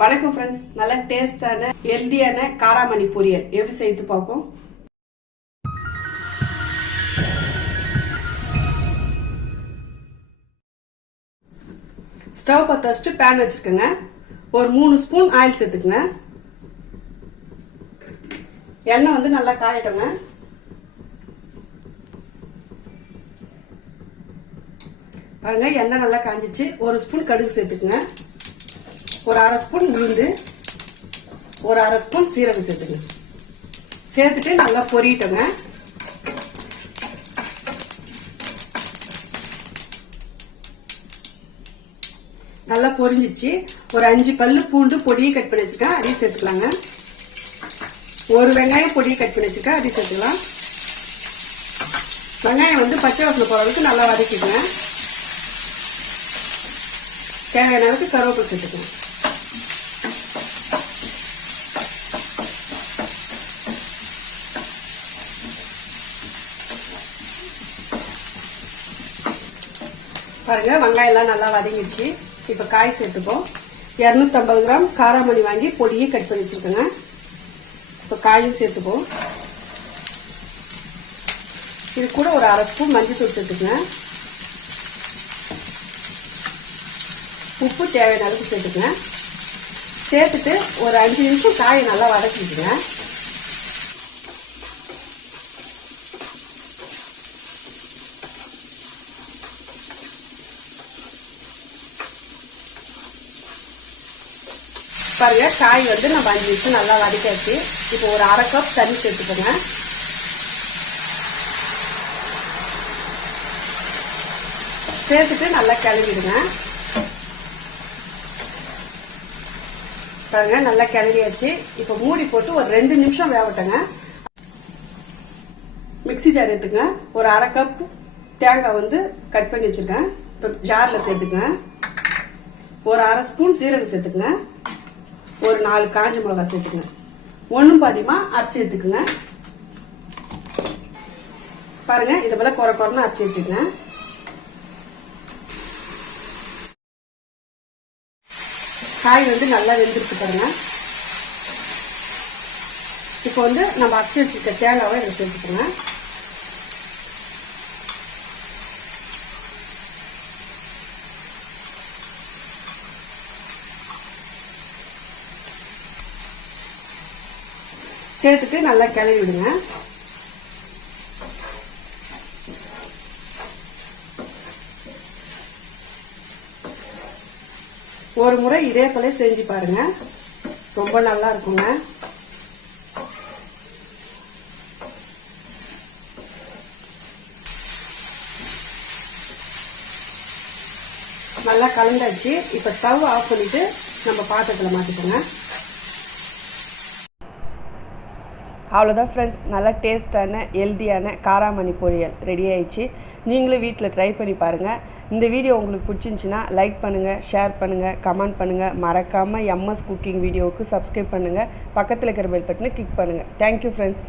வணக்கம் ஃப்ரெண்ட்ஸ் நல்ல டேஸ்டான ஹெல்தியான காராமணி பொரியல். எப்படி செய்து பார்ப்போம்? ஸ்டவ் பற்ற வச்சுட்டு பேன் வச்சிருக்கேங்க. ஒரு மூணு ஸ்பூன் ஆயில் சேர்த்துக்குங்க. எண்ணெய் வந்து நல்லா காயட்டுங்க. பாருங்க எண்ணெய் நல்லா காஞ்சிச்சு. ஒரு ஸ்பூன் கடுகு சேர்த்துக்குங்க. ஒரு அரை ஸ்பூன் உளுந்து ஒரு அரை ஸ்பூன் சீரகம் சேர்த்துங்க. சேர்த்துட்டு நல்லா பொரியட்டோங்க நல்லா பொரிஞ்சிச்சு. ஒரு அஞ்சு பல்லு பூண்டு பொடியை கட் பண்ணி வச்சுருக்கேன். அதையும் சேர்த்துக்கலாங்க. ஒரு வெங்காயம் பொடியை கட் பண்ணி வச்சுருக்கேன். அதையும் சேர்த்துக்கலாம். வெங்காயம் வந்து பச்சை வாசனை போகிற அளவுக்கு நல்லா வதக்கிடுங்க தேவையான அளவுக்கு கருவேப்பிலை சேர்த்துக்கலாம். பாருங்க வெங்காயம் எல்லாம் நல்லா வதங்கிடுச்சு. இப்போ காய் சேர்த்துப்போம். இரநூத்தம்பது கிராம் காராமணி வாங்கி பொடியை கட் பண்ணி வச்சுருக்கேங்க. இப்போ காயும் சேர்த்துப்போம். இது கூட ஒரு அரை ஸ்பூன் மஞ்சள் தூள் சேர்த்துக்கங்க. உப்பு தேவையான அளவுக்கு சேர்த்துக்கங்க. சேர்த்துட்டு ஒரு அஞ்சு நிமிஷம் காயை நல்லா வதக்கிக்குங்க. பாருங்க காய் வந்து நம்ம அஞ்சு நிமிஷம் நல்லா வதக்காச்சு இப்போ ஒரு அரை கப் தண்ணி சேர்த்துக்கோங்க. சேர்த்துட்டு நல்லா கிளறிடுங்க. பாருங்க நல்லா கிளறியாச்சு. இப்போ மூடி போட்டு ஒரு ரெண்டு நிமிஷம் வேகட்டுங்க மிக்சி ஜார் எடுத்துங்க. ஒரு அரை கப் தேங்காய் வந்து கட் பண்ணி வச்சிருக்கேன். இப்போ ஜாரில் சேர்த்துக்கங்க. ஒரு அரை ஸ்பூன் சீரகம் சேர்த்துக்குங்க. ஒரு நாலு காஞ்ச மிளகா சேர்த்துக்குங்க. ஒன்றும் பாதியமாக அரைச்சி எடுத்துக்குங்க. பாருங்க இதை போல குறை குறைன்னு அரைச்சி எடுத்துக்கங்க. காய் வந்து நல்லா வெந்திருக்கு பாருங்க. இப்போ வந்து நம்ம அச்சு வச்சிருக்க தேங்காவை இதில் சேர்த்துக்கோங்க. சேர்த்துட்டு நல்லா கிளறி விடுங்க. ஒரு முறை இதே போல செஞ்சு பாருங்க. ரொம்ப நல்லா இருக்குங்க. நல்லா கலந்தாச்சு. இப்ப ஸ்டவ் ஆஃப் பண்ணிட்டு நம்ம பாத்திரத்துல மாத்திக்கோங்க. அவ்வளோதான் ஃப்ரெண்ட்ஸ் நல்லா டேஸ்ட்டான ஹெல்த்தியான காராமணி பொரியல் ரெடி ஆயிடுச்சு. நீங்களும் வீட்டில் ட்ரை பண்ணி பாருங்கள் இந்த வீடியோ உங்களுக்கு பிடிச்சிருந்துச்சின்னா லைக் பண்ணுங்கள் ஷேர் பண்ணுங்கள் கமெண்ட் பண்ணுங்கள் மறக்காமல் எம்எஸ் குக்கிங் வீடியோவுக்கு சப்ஸ்கிரைப் பண்ணுங்கள் பக்கத்தில் இருக்கிற பெல் பட்டனை கிளிக் பண்ணுங்கள் தேங்க்யூ ஃப்ரெண்ட்ஸ்